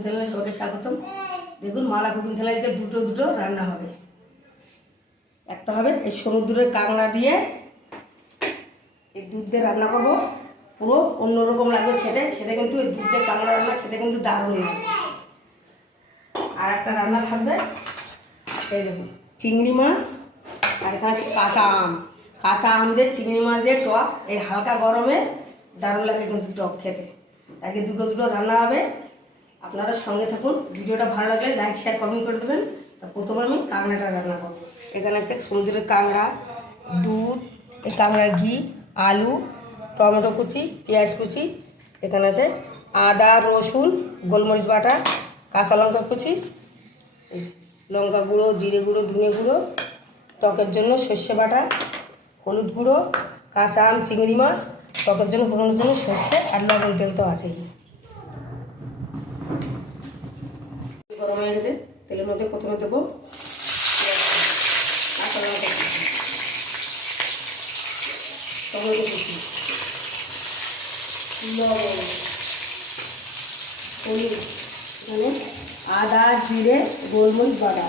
Cooking চ্যানেলে সবাইকে স্বাগতম। দেখুন মালা কুকিং চ্যানেলে দুটো দুটো রান্না হবে। একটা হবে এই সমুদ্রের কাঁকড়া দিয়ে এই দুধ দিয়ে রান্না করব। পুরো অন্যরকম লাগবে খেতে। খেতে কিন্তু এই দুধ দিয়ে কাঁকড়া রান্না খেতে কিন্তু দারুণ লাগবে আর একটা রান্না থাকবে, এই দেখুন, চিংড়ি মাছ আর এখানে আছে কাঁচা আম। কাঁচা আম দিয়ে, চিংড়ি মাছ দিয়ে টক। এই হালকা গরমে দারুণ লাগে কিন্তু টক খেতে। আজকে দুটো দুটো রান্না হবে। আপনারা সঙ্গে থাকুন। ভিডিওটা ভালো লাগলে লাইক শেয়ার কমেন্ট করে দেবেন। প্রথমে আমি কাঁকড়াটা রান্না করব। এখানে আছে সমুদ্রের কাঁকড়া, দুধ, এই কাঁকড়ার ঘি, আলু, টমেটো কুচি, পেঁয়াজ কুচি। এখানে আছে আদা, রসুন, গোলমরিচ বাটা, কাঁচা লঙ্কা কুচি, লঙ্কা গুঁড়ো, জিরে গুঁড়ো, ধনে গুঁড়ো, টকের জন্য সর্ষে বাটা, হলুদ গুঁড়ো, কাঁচা আম, চিংড়ি মাছ, টকের জন্য ফোড়নের জন্য সর্ষে আর লবণ তেল তো আছেই গরম হয়ে গেছে তেলের মধ্যে প্রথমে দেবো কাঁচা লঙ্কা মানে আদা জিরে গোলমরিচ দেবো।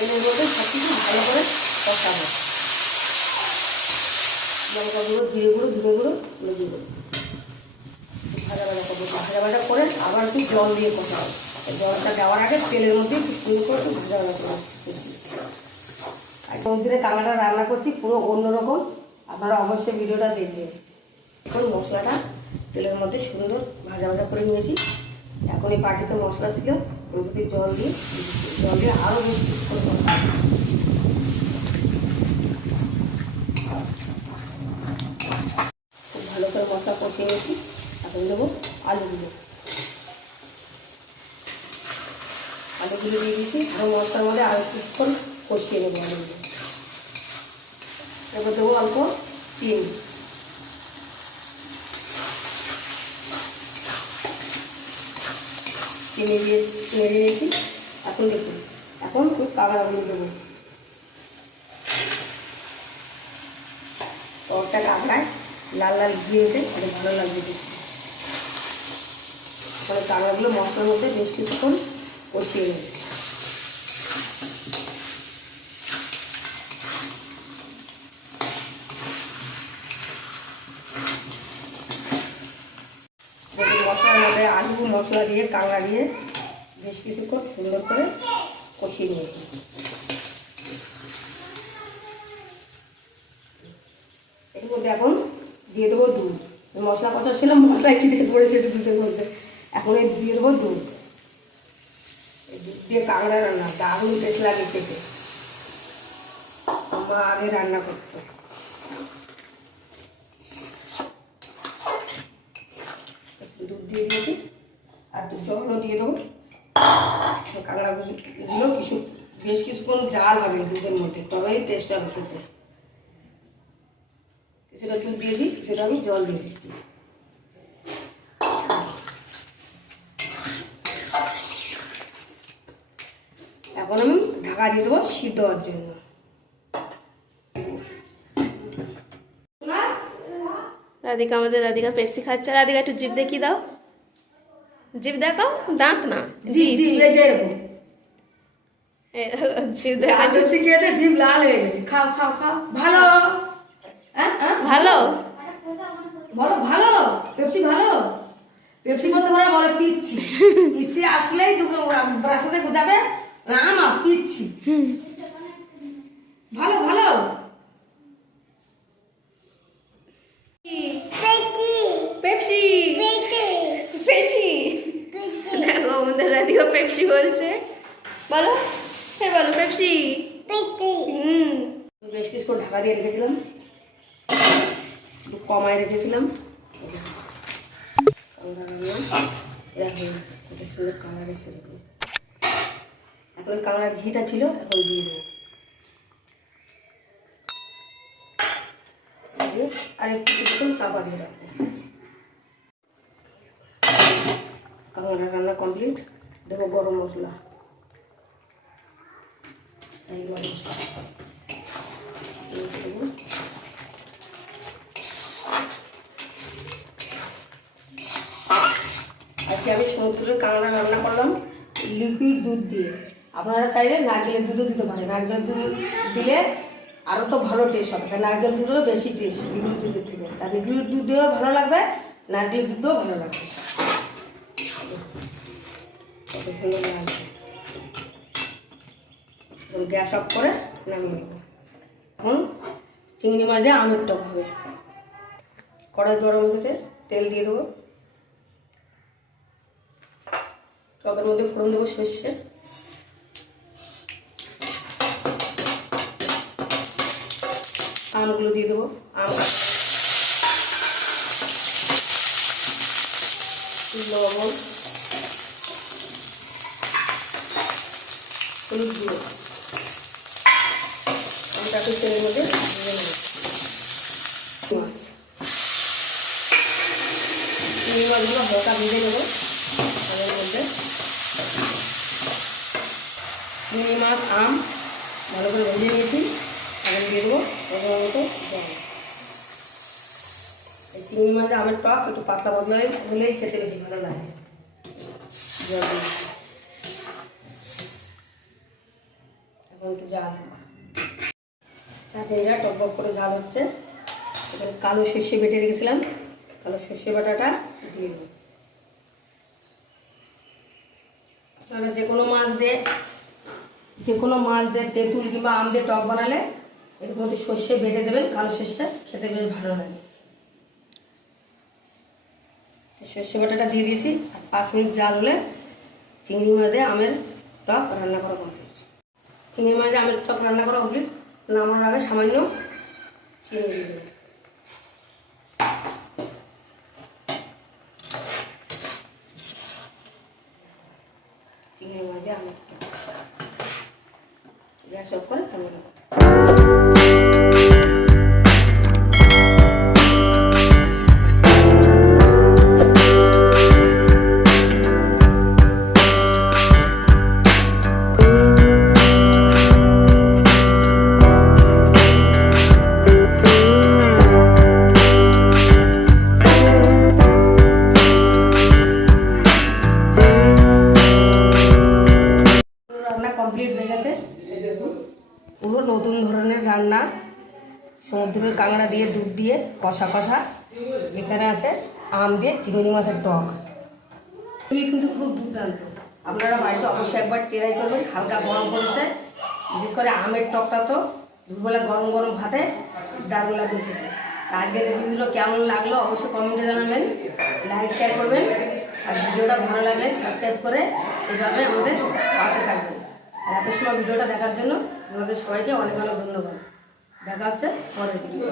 এর মধ্যে সব ভালো করে কষাবো লঙ্কা গুঁড়ো জিরে গুঁড়ো ধনে গুঁড়ো দিয়ে দেবো ভাজা ভাজা করব। ভাজা ভাজা করে আবার একটু জল দিয়ে কষাবো জলটা দেওয়ার আগে তেলের মধ্যে একটু সুন্দর করে একটু ভাজা ভাজা করব আর সমুদ্রে কাঁকড়াটা রান্না করছি পুরো অন্যরকম। আপনারা অবশ্যই ভিডিওটা দেখবেন। এখন মশলাটা তেলের মধ্যে সুন্দর ভাজা ভাজা করে নিয়েছি। এখন এই পাটিতে মশলা ছিল ওর জল দিয়ে জল দিয়ে আরও বেশি করে কষাবো। খুব ভালো করে মশলা কষিয়ে নিয়েছি এখন দেবো আলুগুলো আলুগুলো দিয়ে দিয়েছি আরও মশলার মধ্যে আরও কিছুক্ষণ কষিয়ে নেব আলুগুলো এবার দেবো অল্প চিনি। চিনি দিয়ে নেড়ে নিয়েছি এখন দেখুন, এখন খুব কাঁকড়াগুলো দেবো। টকটা কাঁকড়ায় লাল লাল ঘিয়েছে এটা ভালো লাগবে দেখতে। তাহলে কাঁকড়াগুলো মশলার মধ্যে বেশ কিছুক্ষণ কষিয়ে নেবে দেখুন মশলার মধ্যে আলু, মশলা দিয়ে কাঁকড়া দিয়ে বেশ কিছুক্ষণ সুন্দর করে কষিয়ে নিয়েছি। এর মধ্যে এখন দিয়ে দেবো দুধ। মশলা কষা ছিল মশলায় ছিটে পড়েছে একটু দুধের মধ্যে। এখন এই দিয়ে দেবো দুধ। দুধ দিয়ে কাঁকড়া রান্না, দারুণ টেস্ট লাগে খেতে। মা আগে রান্না করতো। দুধ দিয়ে দিয়েছি। আর একটু জলও দিয়ে দেবো। কাঁকড়া গুলো কিছু, বেশ কিছুক্ষণ জাল হবে দুধের মধ্যে, তবেই টেস্ট হবে খেতে কিছুটা দুধ দিয়েছি কিছুটা আমি জল দিয়ে দিচ্ছি। এখন আমি ঢাকা দিয়ে দেবো সিদ্ধ হওয়ার জন্য। রাধিকা, আমাদের রাধিকা পেপসি খাচ্ছে। রাধিকা, একটু জিভ দেখিয়ে দাও। জিভ দেখাও দাঁত না জি জি এই যে এরকম জিভ দেখা আজব শিখিয়েছে জিভ লাল হয়ে গেছে খাও খাও খাও ভালো ভালো বলো ভালো পেপসি ভালো পেপসি বলতে পারে বলে পিচ্ছি পিচ্ছি আসলেই দুটো রাস্তাতে গুজাবে না মা পিচ্ছি ভালো ভালো পেপসি পেপসি দেখো আমাদের রাধিকা পেপসি বলছে। বলো হ্যাঁ বলো পেপসি। হুম। বেশ কিছুক্ষণ ঢাকা দিয়ে রেখেছিলাম। একটু কমায় রেখেছিলাম। কত সুন্দর কালার এসে দেখুন এখন কাঁকড়ার ঘিটা ছিল এখন দিয়ে দেবো। আর একটু কিছুক্ষণ চাপা দিয়ে রাখব। কাঁকড়া রান্না কমপ্লিট দেখো গরম মশলা। এই গরম মশলা। আজকে আমি সমুদ্রের কাঁকড়া রান্না করলাম লিকুইড দুধ দিয়ে। আপনারা চাইলে নারকেলের দুধও দিতে পারেন। নারকেলের দুধ দিলে আরও তো ভালো টেস্ট হবে। কারণ নারকেল দুধেরও বেশি টেস্ট লিকুইড দুধের থেকে। তার লিকুইড দুধ দিয়েও ভালো লাগবে, নারকেলের দুধও ভালো লাগবে। সুন্দর এখন গ্যাস অফ করে নামিয়ে নেব। এখন চিংড়ি মাছ দিয়ে আমের টক হবে। কড়াই গরম হয়েছে তেল দিয়ে দেবো। টকের মধ্যে ফোড়ন দেবো সর্ষে। আমগুলো দিয়ে দেবো আম। লবণ। হলুদ গুঁড়ো। আমটাকে তেলের মধ্যে ভেজে নেব। মাছ। চিংড়ি মাছগুলো হালকা ভেজে নেব। তাদের মধ্যে। চিংড়ি মাছ, আম ভালো করে ভেজে নিয়েছি। এখন দিয়ে দেবো ওদের মতো জল এই চিংড়ি মাছের আমের টক একটু পাতলা পাতলা হলেই খেতে বেশি ভালো লাগে। জল দিয়ে দিচ্ছি। এখন একটু জাল চাটনিটা টক করে ঝাল হচ্ছে। এখানে কালো সর্ষে বেটে রেখেছিলাম। কালো সর্ষে বাটাটা দিয়ে দেবো। আপনারা যে কোনো মাছ দিয়ে, যে কোনো মাছ দিয়ে তেঁতুল কিংবা আম দিয়ে টক বানালে এর মধ্যে সর্ষে বেটে দেবেন। কালো সর্ষে খেতে বেশ ভালো লাগে। সর্ষে বাটাটা দিয়ে দিয়েছি। আর পাঁচ মিনিট জাল হলে চিংড়ি মাছ দিয়ে আমের টক রান্না করা কমপ্লিট চিংড়ি মাছ আমের টক রান্না করা হবে, নামার আগে সামান্য চিনি চিংড়ি মাছ আমের টক। গ্যাস অফ করে আমি রান্না। সমুদ্রের কাঁকড়া দিয়ে, দুধ দিয়ে, কষা কষা। এখানে আছে আম দিয়ে চিংড়ি মাছের টক। তুমি কিন্তু খুব দুর্দান্ত। আপনারা বাড়িতে অবশ্যই একবার ট্রাই করবেন। হালকা গরম করেছে বিশেষ করে আমের টকটা তো দুপুরবেলা গরম গরম ভাতে দারুণ লাগবে খেতে। আজকের রেসিপিগুলো কেমন লাগল অবশ্যই কমেন্টে জানাবেন। লাইক শেয়ার করবেন। আর ভিডিওটা ভালো লাগলে সাবস্ক্রাইব করে এভাবে আমাদের পাশে থাকবেন। আর এত সময় ভিডিওটা দেখার জন্য আমাদের সবাইকে অনেক অনেক ধন্যবাদ। দেখা হচ্ছে পরের ভিডিও